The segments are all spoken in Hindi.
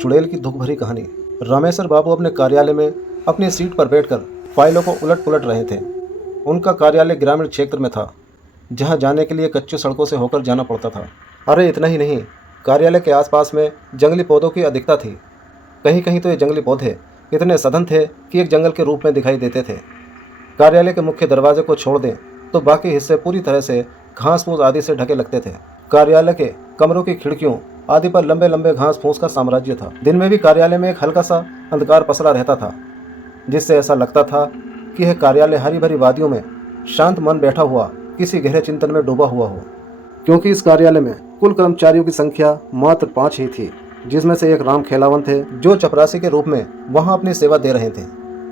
चुड़ैल की दुख भरी कहानी। रामेश्वर बाबू अपने कार्यालय में अपनी सीट पर बैठकर फाइलों को उलट पुलट रहे थे। उनका कार्यालय ग्रामीण क्षेत्र में था, जहां जाने के लिए कच्ची सड़कों से होकर जाना पड़ता था। अरे इतना ही नहीं, कार्यालय के आसपास में जंगली पौधों की अधिकता थी। कहीं कहीं तो ये जंगली पौधे इतने सघन थे कि एक जंगल के रूप में दिखाई देते थे। कार्यालय के मुख्य दरवाजे को छोड़ दें तो बाकी हिस्से पूरी तरह से घास फूस आदि से ढके लगते थे। कार्यालय के कमरों की खिड़कियों आदि पर लंबे लंबे घास फूस का साम्राज्य था। दिन में भी कार्यालय में एक हल्का सा अंधकार पसरा रहता था, जिससे ऐसा लगता था कि यह कार्यालय हरी भरी वादियों में शांत मन बैठा हुआ किसी गहरे चिंतन में डूबा हुआ हो। क्योंकि इस कार्यालय में कुल कर्मचारियों की संख्या मात्र 5 ही थी, जिसमें से एक राम खेलावन थे, जो चपरासी के रूप में वहां अपनी सेवा दे रहे थे।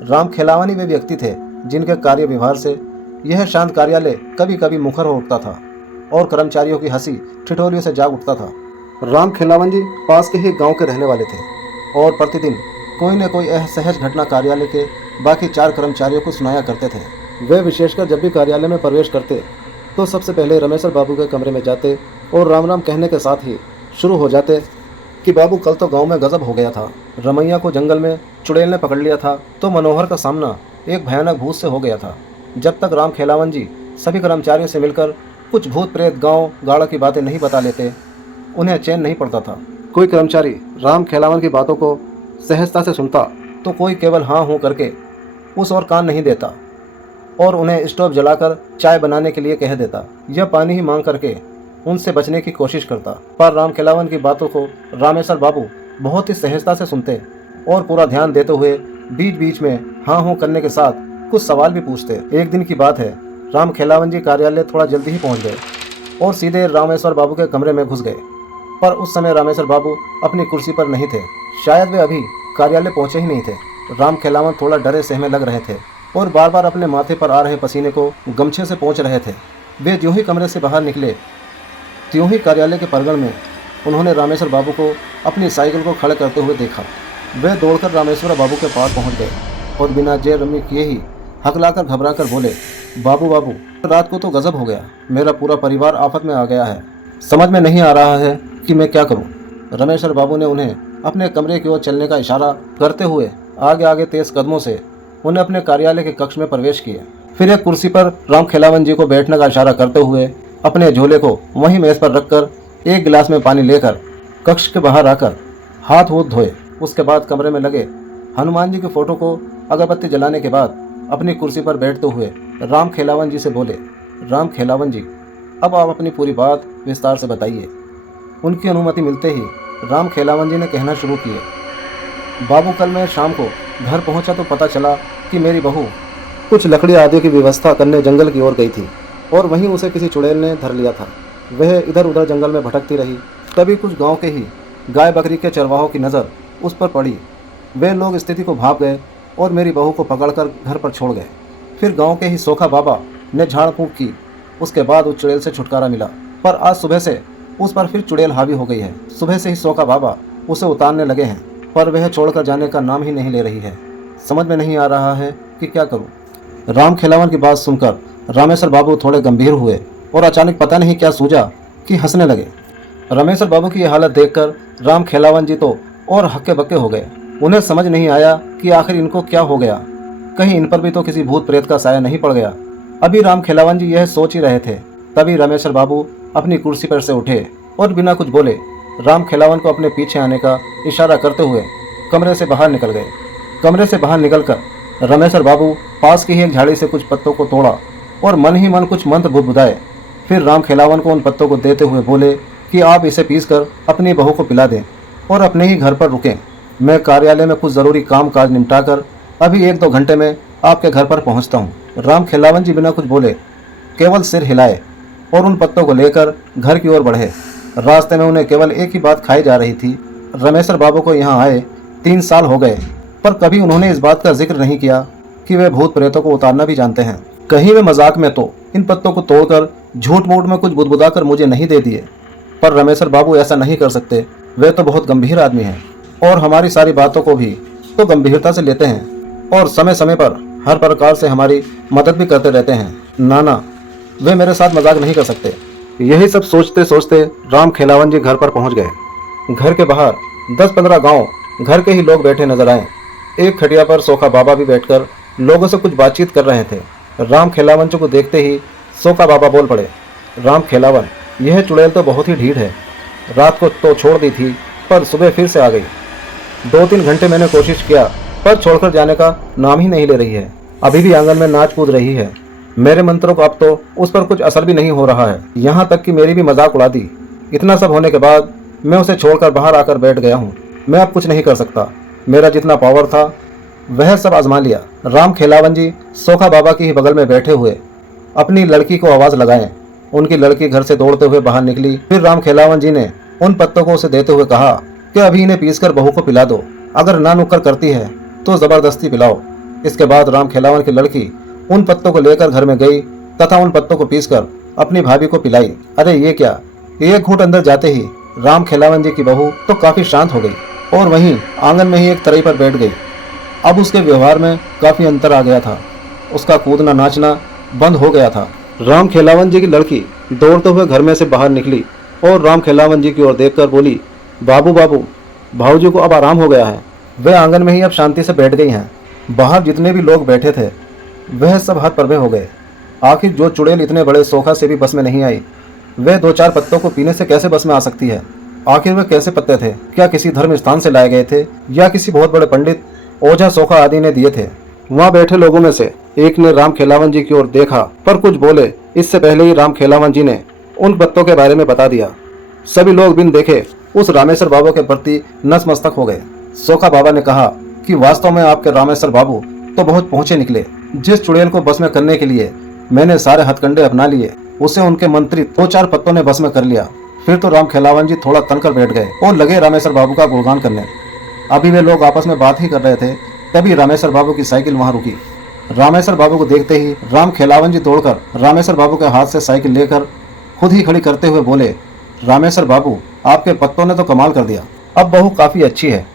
राम खेलावन ही वे व्यक्ति थे जिनके कार्य व्यवहार से यह शांत कार्यालय कभी कभी मुखर हो उठता था और कर्मचारियों की हंसी ठिठोलियों से जाग उठता था। राम खेलावन जी पास के ही गांव के रहने वाले थे और प्रतिदिन कोई न कोई असहज घटना कार्यालय के बाकी 4 कर्मचारियों को सुनाया करते थे। वे विशेषकर जब भी कार्यालय में प्रवेश करते तो सबसे पहले रमेश्वर बाबू के कमरे में जाते और राम राम कहने के साथ ही शुरू हो जाते कि बाबू कल तो गांव में गजब हो गया था। रमैया को जंगल में चुड़ैल ने पकड़ लिया था तो मनोहर का सामना एक भयानक भूत से हो गया था। जब तक राम खेलावन जी सभी कर्मचारियों से मिलकर कुछ भूत प्रेत गांव गाड़ा की बातें नहीं बता लेते, उन्हें चैन नहीं पड़ता था। कोई कर्मचारी राम खेलावन की बातों को सहजता से सुनता तो कोई केवल हाँ हूँ करके उस ओर कान नहीं देता और उन्हें स्टोव जलाकर चाय बनाने के लिए कह देता या पानी ही मांग करके उनसे बचने की कोशिश करता। पर राम खेलावन की बातों को रामेश्वर बाबू बहुत ही सहजता से सुनते और पूरा ध्यान देते हुए बीच बीच में हाँ हूँ करने के साथ कुछ सवाल भी पूछते। एक दिन की बात है, राम खेलावन जी कार्यालय थोड़ा जल्दी ही पहुंच गए और सीधे रामेश्वर बाबू के कमरे में घुस गए। पर उस समय रामेश्वर बाबू अपनी कुर्सी पर नहीं थे, शायद वे अभी कार्यालय पहुंचे ही नहीं थे। राम खेलावन थोड़ा डरे सहमे लग रहे थे और बार बार अपने माथे पर आ रहे पसीने को गमछे से पोंछ रहे थे। वे ज्यों ही कमरे से बाहर निकले त्यों ही कार्यालय के परगण में उन्होंने रामेश्वर बाबू को अपनी साइकिल को खड़े करते हुए देखा। वे दौड़कर रामेश्वर बाबू के पास पहुँच गए और बिना जय रमी किए ही हकलाकर घबराकर बोले, बाबू बाबू, रात को तो गजब हो गया, मेरा पूरा परिवार आफत में आ गया है, समझ में नहीं आ रहा है कि मैं क्या करूं। रमेश्वर बाबू ने उन्हें अपने कमरे की ओर चलने का इशारा करते हुए आगे आगे तेज कदमों से उन्हें अपने कार्यालय के कक्ष में प्रवेश किया। फिर एक कुर्सी पर राम खेलावन जी को बैठने का इशारा करते हुए अपने झोले को वहीं मेज पर रखकर एक गिलास में पानी लेकर कक्ष के बाहर आकर हाथ वूथ धोए। उसके बाद कमरे में लगे हनुमान जी के फोटो को अगरबत्ती जलाने के बाद अपनी कुर्सी पर बैठते हुए राम खेलावन जी से बोले, राम खेलावन जी, अब आप अपनी पूरी बात विस्तार से बताइए। उनकी अनुमति मिलते ही राम खेलावन जी ने कहना शुरू किए, बाबू, कल मैं शाम को घर पहुंचा तो पता चला कि मेरी बहू कुछ लकड़ी आदि की व्यवस्था करने जंगल की ओर गई थी और वहीं उसे किसी चुड़ैल ने धर लिया था। वह इधर उधर जंगल में भटकती रही। तभी कुछ गांव के ही गाय बकरी के चरवाहों की नज़र उस पर पड़ी। वे लोग स्थिति को भाप गए और मेरी बहू को पकड़कर घर पर छोड़ गए। फिर गांव के ही सोखा बाबा ने झाड़ फूंक की। उसके बाद उस चुड़ैल से छुटकारा मिला, पर आज सुबह से उस पर फिर चुड़ैल हावी हो गई है। सुबह से ही सोखा बाबा उसे उतारने लगे हैं, पर वह छोड़कर जाने का नाम ही नहीं ले रही है। समझ में नहीं आ रहा है कि क्या करूं। राम खेलावन की बात सुनकर रामेश्वर बाबू थोड़े गंभीर हुए और अचानक पता नहीं क्या सूझा कि हंसने लगे। रामेश्वर बाबू की यह हालत देखकर राम खेलावन जी तो और हक्के बक्के हो गए। उन्हें समझ नहीं आया कि आखिर इनको क्या हो गया, कहीं इन पर भी तो किसी भूत प्रेत का साया नहीं पड़ गया। अभी राम खेलावन जी यह सोच ही रहे थे, तभी रामेश्वर बाबू अपनी कुर्सी पर से उठे और बिना कुछ बोले राम खेलावन को अपने पीछे आने का इशारा करते हुए कमरे से बाहर निकल गए। कमरे से बाहर निकलकर रामेश्वर बाबू पास की ही एक झाड़ी से कुछ पत्तों को तोड़ा और मन ही मन कुछ मंत्र बुदबुदाए। फिर राम खेलावन को उन पत्तों को देते हुए बोले कि आप इसे पीसकर अपनी बहू को पिला दें और अपने ही घर पर रुकें। मैं कार्यालय में कुछ ज़रूरी काम काज निपटाकर अभी 1-2 घंटे में आपके घर पर पहुंचता हूं। राम खेलावन जी बिना कुछ बोले केवल सिर हिलाए और उन पत्तों को लेकर घर की ओर बढ़े। रास्ते में उन्हें केवल एक ही बात खाई जा रही थी। रामेश्वर बाबू को यहाँ आए 3 साल हो गए, पर कभी उन्होंने इस बात का जिक्र नहीं किया कि वे भूत प्रेतों को उतारना भी जानते हैं। कहीं वे मजाक में तो इन पत्तों को तोड़कर झूठ मूठ में कुछ बुदबुदा कर मुझे नहीं दे दिए, पर रामेश्वर बाबू ऐसा नहीं कर सकते। वे तो बहुत गंभीर आदमी हैं और हमारी सारी बातों को भी तो गंभीरता से लेते हैं और समय समय पर हर प्रकार से हमारी मदद भी करते रहते हैं। नाना, वे मेरे साथ मजाक नहीं कर सकते। यही सब सोचते सोचते राम खेलावन जी घर पर पहुंच गए। घर के बाहर 10-15 गांव घर के ही लोग बैठे नजर आए। एक खटिया पर सोखा बाबा भी बैठकर लोगों से कुछ बातचीत कर रहे थे। राम खेलावन को देखते ही सोखा बाबा बोल पड़े, राम खेलावन, यह चुड़ैल तो बहुत ही ढीठ है। रात को तो छोड़ दी थी, पर सुबह फिर से आ गई। 2-3 घंटे मैंने कोशिश किया, पर छोड़कर जाने का नाम ही नहीं ले रही है। अभी भी आंगन में नाच कूद रही है। मेरे मंत्रों का अब तो उस पर कुछ असर भी नहीं हो रहा है। यहाँ तक कि मेरी भी मजाक उड़ा दी। इतना सब होने के बाद मैं उसे छोड़कर बाहर आकर बैठ गया हूँ। मैं अब कुछ नहीं कर सकता। मेरा जितना पावर था वह सब आजमा लिया। राम खेलावन जी सोखा बाबा की ही बगल में बैठे हुए अपनी लड़की को आवाज लगाएं। उनकी लड़की घर से दौड़ते हुए बाहर निकली। फिर राम खेलावन जी ने उन पत्तों को उसे देते हुए कहा कि अभी इन्हें पीसकर बहू को पिला दो। अगर ना नुक्कर करती है तो जबरदस्ती पिलाओ। इसके बाद राम खेलावन की लड़की उन पत्तों को लेकर घर में गई तथा उन पत्तों को पीसकर अपनी भाभी को पिलाई। अरे ये क्या! एक घूंट अंदर जाते ही राम खेलावन जी की बहू तो काफी शांत हो गई और वहीं आंगन में ही एक तराई पर बैठ गई। अब उसके व्यवहार में काफी अंतर आ गया था। उसका कूदना नाचना बंद हो गया था। राम खेलावन जी की लड़की दौड़ते हुए घर में से बाहर निकली और राम खेलावन जी की ओर देखकर बोली, बाबू बाबू, भाऊजी को अब आराम हो गया है। वे आंगन में ही अब शांति से बैठ गई हैं। बाहर जितने भी लोग बैठे थे वह सब हाथ परवे हो गए। आखिर जो चुड़ैल इतने बड़े सोखा से भी बस में नहीं आई, वह 2-4 पत्तों को पीने से कैसे बस में आ सकती है? आखिर वे कैसे पत्ते थे? क्या किसी धर्म स्थान से लाए गए थे या किसी बहुत बड़े पंडित, ओझा, सोखा आदि ने दिए थे? वहाँ बैठे लोगों में से एक ने राम खेलावन जी की ओर देखा पर कुछ बोले इससे पहले ही राम खेलावन जी ने उन पत्तों के बारे में बता दिया। सभी लोग बिन देखे उस रामेश्वर बाबू के प्रति नतमस्तक हो गए। सोखा बाबा ने कहा कि वास्तव में आपके रामेश्वर बाबू तो बहुत पहुंचे निकले। जिस चुड़ैल को बस में करने के लिए मैंने सारे हथकंडे अपना लिए, उसे उनके मंत्री 2-4 पत्तों ने बस में कर लिया। फिर तो राम खेलावन जी थोड़ा तनकर बैठ गए और लगे रामेश्वर बाबू का गुणगान करने। अभी वे लोग आपस में बात ही कर रहे थे, तभी रामेश्वर बाबू की साइकिल वहां रुकी। रामेश्वर बाबू को देखते ही राम खेलावन जी दौड़कर रामेश्वर बाबू के हाथ से साइकिल लेकर खुद ही खड़ी करते हुए बोले, रामेश्वर बाबू, आपके पत्तों ने तो कमाल कर दिया। अब बहू काफी अच्छी है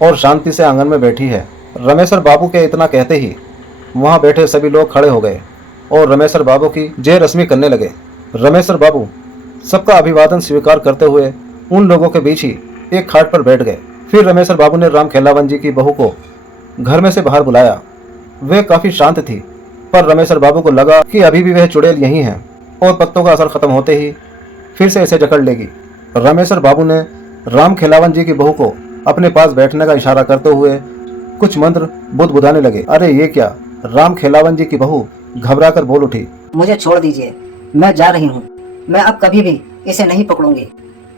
और शांति से आंगन में बैठी है। रामेश्वर बाबू के इतना कहते ही वहां बैठे सभी लोग खड़े हो गए और रामेश्वर बाबू की जय रश्मि करने लगे। रामेश्वर बाबू सबका अभिवादन स्वीकार करते हुए उन लोगों के बीच ही एक खाट पर बैठ गए। फिर रामेश्वर बाबू ने राम खेलावन जी की बहू को घर में से बाहर बुलाया। वे काफी शांत थी, पर रामेश्वर बाबू को लगा कि अभी भी वह चुड़ैल यहीं है और पत्तों का असर खत्म होते ही फिर से इसे जकड़ लेगी। रामेश्वर बाबू ने राम खेलावन जी की बहू को अपने पास बैठने का इशारा करते हुए कुछ मंत्र बुदबुदाने लगे। अरे ये क्या! राम खेलावन जी की बहू घबराकर बोल उठी, मुझे छोड़ दीजिए, मैं जा रही हूँ। मैं अब कभी भी इसे नहीं पकड़ूंगी।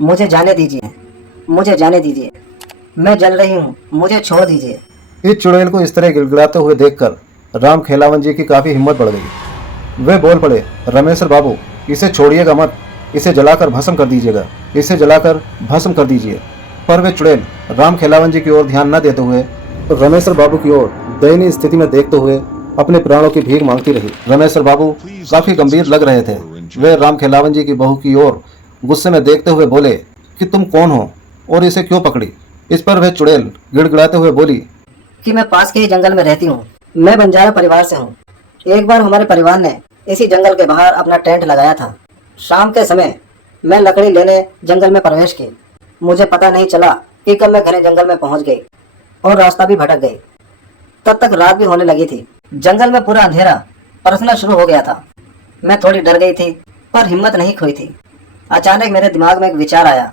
मुझे जाने दीजिए, मुझे जाने दीजिए। मैं जल रही हूँ, मुझे छोड़ दीजिए। इस चुड़ैल को इस तरह गिड़गिड़ाते हुए देखकर राम खेलावन जी की काफी हिम्मत बढ़ गई। वे बोल पड़े, रामेश्वर बाबू, इसे छोड़िएगा मत, इसे जलाकर भस्म कर दीजिएगा, इसे जलाकर भस्म कर दीजिए। पर वे चुड़ैल राम खेलावन जी की ओर ध्यान न देते हुए रामेश्वर बाबू की ओर दयनीय स्थिति में देखते हुए अपने प्राणों की भीख मांगती रही। रामेश्वर बाबू काफी गंभीर लग रहे थे। वे राम खेलावन जी की बहू की ओर गुस्से में देखते हुए बोले कि तुम कौन हो और इसे क्यों पकड़ी? इस पर वह चुड़ैल गिड़गिड़ाते हुए बोली कि मैं पास के ही जंगल में रहती हूँ। मैं बंजारा परिवार से हूँ। एक बार हमारे परिवार ने इसी जंगल के बाहर अपना टेंट लगाया था। शाम के समय मैं लकड़ी लेने जंगल में प्रवेश की। मुझे पता नहीं चला कि कब मैं घने जंगल में पहुंच गई और रास्ता भी भटक गई। तब तक रात भी होने लगी थी। जंगल में पूरा अंधेरा बरसना शुरू हो गया था। मैं थोड़ी डर गई थी, पर हिम्मत नहीं खोई थी। अचानक मेरे दिमाग में एक विचार आया।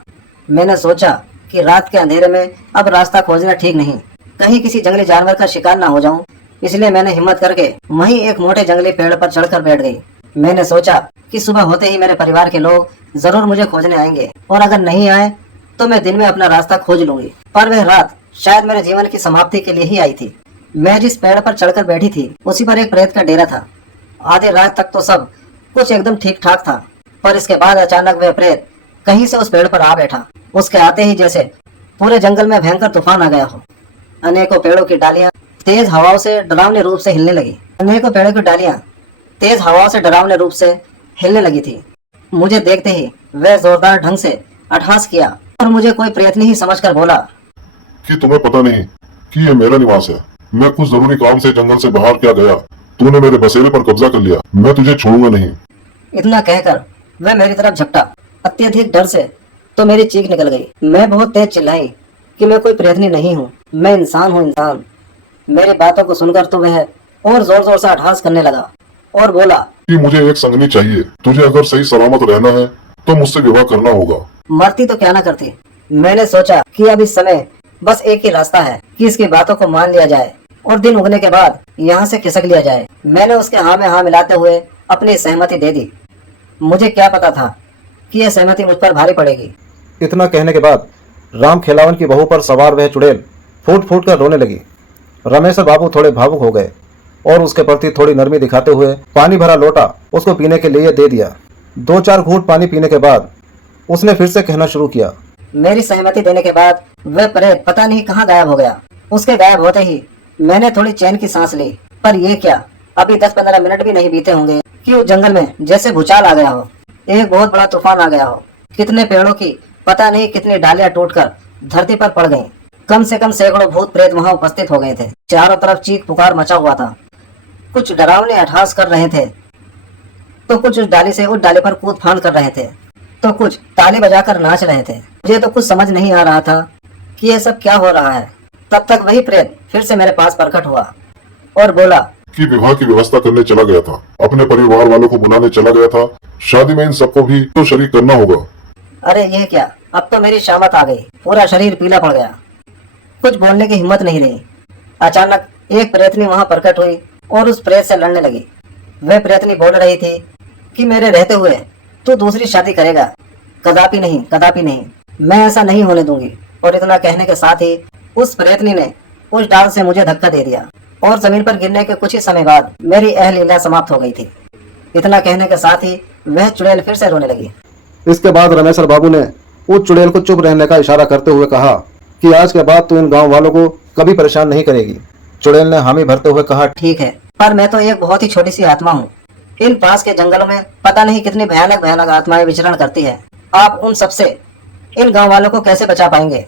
मैंने सोचा कि रात के अंधेरे में अब रास्ता खोजना ठीक नहीं, कहीं किसी जंगली जानवर का शिकार ना हो जाऊं। इसलिए मैंने हिम्मत करके वहीं एक मोटे जंगली पेड़ पर चढ़कर बैठ गई। मैंने सोचा कि सुबह होते ही मेरे परिवार के लोग जरूर मुझे खोजने आएंगे और अगर नहीं आए तो मैं दिन में अपना रास्ता खोज लूंगी। पर वह रात शायद मेरे जीवन की समाप्ति के लिए ही आई थी। मैं जिस पेड़ पर चढ़कर बैठी थी उसी पर एक प्रेत का डेरा था। आधी रात तक तो सब कुछ एकदम ठीक ठाक था, पर इसके बाद अचानक वह प्रेत कहीं से उस पेड़ पर आ बैठा। उसके आते ही जैसे पूरे जंगल में भयंकर तूफान आ गया हो। अनेकों पेड़ों की डालियां तेज हवाओं से डरावने रूप से हिलने लगी। अनेकों पेड़ों की डालियां तेज हवाओं से डरावने रूप से हिलने लगी थी। मुझे देखते ही वह जोरदार ढंग से अट्टहास किया और मुझे कोई प्रयत्न ही समझकर बोला कि तुम्हें पता नहीं कि यह मेरा निवास है। मैं कुछ जरूरी काम से जंगल से बाहर क्या गया, तूने मेरे बसेरे पर कब्जा कर लिया, मैं तुझे छोड़ूंगा नहीं। इतना कहकर वह मेरी तरफ झपटा। अत्यधिक डर से तो मेरी चीख निकल गई। मैं बहुत तेज चिल्लाई कि मैं कोई प्रेतनी नहीं हूँ, मैं इंसान हूँ, इंसान। मेरी बातों को सुनकर तो वह और जोर जोर से अट्ठास करने लगा और बोला, कि मुझे एक संगनी चाहिए। तुझे अगर सही सलामत रहना है तो मुझसे विवाह करना होगा। मरती तो क्या ना करती। मैंने सोचा कि अब इस समय बस एक ही रास्ता है कि इसकी बातों को मान लिया जाए और दिन उगने के बाद यहाँ से खिसक लिया जाए। मैंने उसके हाँ में हाँ मिलाते हुए अपनी सहमति दे दी। मुझे क्या पता था कि यह सहमति मुझ पर भारी पड़ेगी। इतना कहने के बाद राम खेलावन की बहू पर सवार वह चुड़ैल फूट फूट कर रोने लगी। रमेश्वर बाबू थोड़े भावुक हो गए और उसके प्रति थोड़ी नरमी दिखाते हुए पानी भरा लोटा उसको पीने के लिए दे दिया। 2-4 घूंट पानी पीने के बाद उसने फिर से कहना शुरू किया। मेरी सहमति देने के बाद वह प्रेत पता नहीं कहाँ गायब हो गया। उसके गायब होते ही मैंने थोड़ी चैन की सांस ली। पर ये क्या, अभी 10-15 मिनट भी नहीं बीते होंगे कि उस जंगल में जैसे भूचाल आ गया हो, एक बहुत बड़ा तूफान आ गया हो। कितने पेड़ों की पता नहीं कितनी डालियां टूटकर धरती पर पड़ गईं। कम से कम सैकड़ों भूत प्रेत वहां उपस्थित हो गए थे। चारों तरफ चीख पुकार मचा हुआ था। कुछ डरावने अट्ठास कर रहे थे तो कुछ उस डाली से उस डाली पर कूद फांद कर रहे थे तो कुछ ताली बजाकर नाच रहे थे। मुझे तो कुछ समझ नहीं आ रहा था कि यह सब क्या हो रहा है। तब तक वही प्रेत फिर से मेरे पास प्रकट हुआ और बोला कि विवाह की व्यवस्था करने चला गया था, अपने परिवार वालों को बुलाने चला गया था। शादी में इन सबको भी तो शरीक करना होगा। अरे ये क्या, अब तो मेरी शामत आ गई। पूरा शरीर पीला पड़ गया, कुछ बोलने की हिम्मत नहीं रही। अचानक एक प्रेतनी वहां प्रकट हुई और उस प्रेत से लड़ने लगी। वह प्रेतनी बोल रही थी कि मेरे रहते हुए तू दूसरी शादी करेगा। कदापि नहीं, कदापि नहीं, मैं ऐसा नहीं होने दूंगी। और इतना कहने के साथ ही उस प्रेतनी ने उस डाल से मुझे धक्का दे दिया और जमीन पर गिरने के कुछ ही समय बाद मेरी अहलीला समाप्त हो गई थी। इतना कहने के साथ ही वह चुड़ैल फिर से रोने लगी। इसके बाद रमेश्वर बाबू ने उस चुड़ैल को चुप रहने का इशारा करते हुए कहा कि आज के बाद तू इन गांव वालों को कभी परेशान नहीं करेगी। चुड़ैल ने हामी भरते हुए कहा, ठीक है, पर मैं तो एक बहुत ही छोटी सी आत्मा हूँ। इन पास के जंगलों में पता नहीं कितनी भयानक भयानक आत्माएं विचरण करती है। आप उन सबसे इन गांव वालों को कैसे बचा पाएंगे?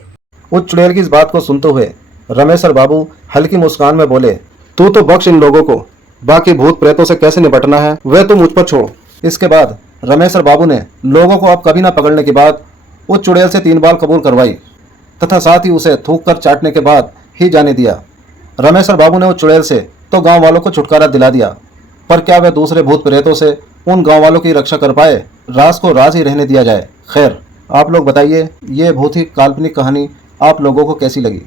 उस चुड़ैल की इस बात को सुनते हुए रमेश्वर बाबू हल्की मुस्कान में बोले, तू तो बख्श इन लोगों को, बाकी भूत प्रेतों से कैसे निपटना है वह तो मुझ पर छोड़। इसके बाद रमेश्वर बाबू ने लोगों को अब कभी न पकड़ने की बात उस चुड़ैल से 3 बार कबूल करवाई तथा साथ ही उसे थूक कर चाटने के बाद ही जाने दिया। रमेश्वर बाबू ने उस चुड़ैल से तो गांव वालों को छुटकारा दिला दिया, पर क्या वह दूसरे भूत प्रेतों से उन गांव वालों की रक्षा कर पाए? राज को राज ही रहने दिया जाए। खैर, आप लोग बताइए, ये बहुत ही काल्पनिक कहानी आप लोगों को कैसी लगी?